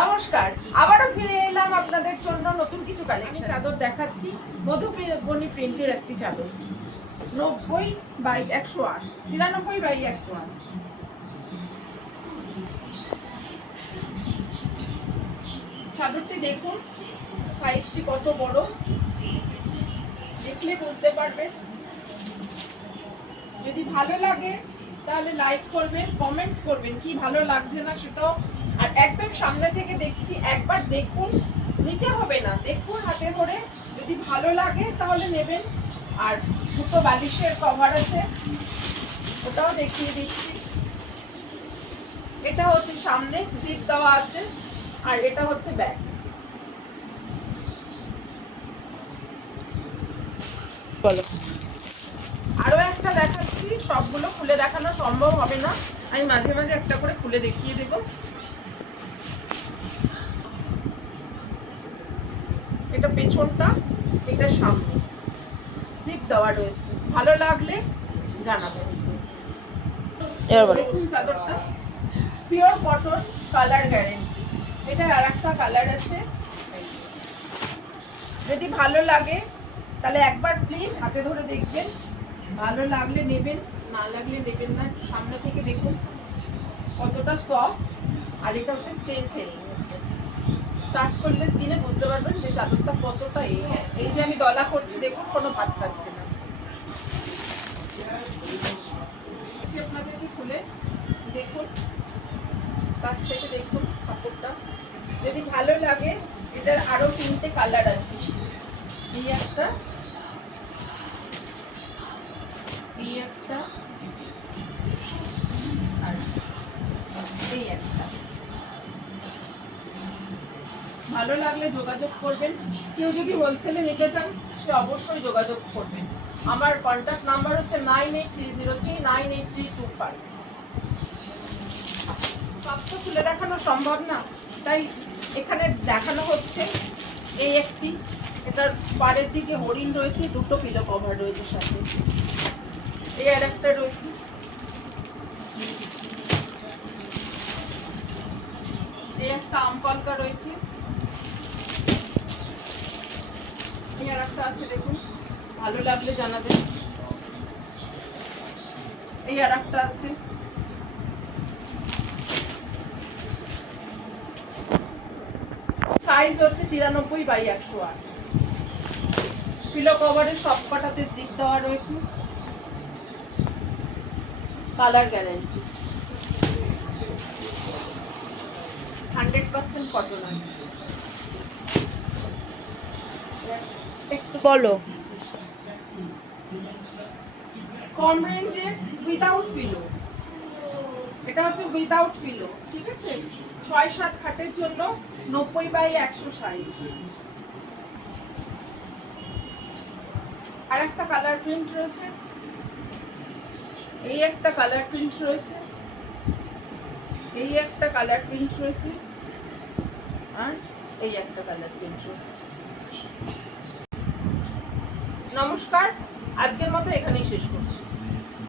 নমস্কার, আবারও ফিরে এলাম আপনাদের জন্য নতুন কিছু কালেকশন। চাদর দেখাচ্ছি, মধুবনী প্রিন্টের একটি চাদর, 90/108, 93/108। চাদরটি দেখুন, সাইজটি কত বড়, দেখলে বুঝতে পারবেন। যদি ভালো লাগে তাহলে লাইক করবেন, কমেন্টস করবেন কি ভালো লাগছে না সেটাও। আর একদম সামনে থেকে দেখছি, একবার দেখুন, নিতে হবে না, দেখুন হাতে ধরে, যদি ভালো লাগে তাহলে নেবেন। আর দুটো বালিশের কভার আছে, ওটাও দেখিয়ে দিচ্ছি। এটা হচ্ছে সামনে জিপ দেওয়া আছে, আর এটা হচ্ছে ব্যাক। বলো, আরো একটা দেখাচ্ছি, সবগুলো খুলে দেখানো সম্ভব হবে না, আমি মাঝে মাঝে একটা করে খুলে দেখিয়ে দেব। এটা পেছনটা, এটা সামনে, জিপ দেওয়া রয়েছে। ভালো লাগলে জানাবেন। দেখুন চাদরটা পিওর কটন, কালার গ্যারেন্টি। এটার আর একটা কালার আছে, যদি ভালো লাগে তাহলে একবার প্লিজ হাতে ধরে দেখবেন, ভালো লাগলে নেবেন, না লাগলে নেবেন না। সামনে থেকে দেখুন কতটা সফট, আর এটা হচ্ছে স্কিন ফিলিং, টাচ করলে স্কিনে বুঝতে পারবেন যে চাদরটা কতটা। এই যে আমি দলা করছি, দেখুন কোনো ভাঁজ খাচ্ছে না। আপনাদেরকে খুলে দেখুন, কাছ থেকে দেখুন কাপড়টা, যদি ভালো লাগে। এটার আরো 3টে কালার আছে, এই একটা, এই একটা, আর এই একটা। ভালো লাগলে যোগাযোগ করবেন। কেউ যদি হোলসেলে নিতে চান সে অবশ্যই যোগাযোগ করবেন। আমার কন্ট্যাক্ট নাম্বার হচ্ছে 9830398325। সব তো তুলে দেখানো সম্ভব না, তাই এখানে দেখানো হচ্ছে এই একটি। এটার পাড়ের দিকে হরিণ রয়েছে, দুটো পিলো কভার রয়েছে সাথে। এই আর একটা রয়েছে, এই একটা আম কলকা রয়েছে, এই আর একটা আছে দেখুন, ভালো লাগলে জানাবেন। এই আর একটা আছে, সাইজ হচ্ছে 93/108। পিলো কভারের সব কটাতে জিপ দেওয়া রয়েছে, কালার গ্যারান্টি, 100% কটন আছে। একটু বলো, কম রেঞ্জে উইদাউট পিলো, এটা হচ্ছে উইদাউট পিলো, ঠিক আছে। 6-7 খাটের জন্য 90/100 সাইজ। আর একটা কালার প্রিন্ট রয়েছে, এই একটা কালার প্রিন্ট রয়েছে, এই একটা কালার প্রিন্ট রয়েছে, আর এই একটা কালার প্রিন্ট রয়েছে। নমস্কার, আজকের মতো এখানেই শেষ করছি।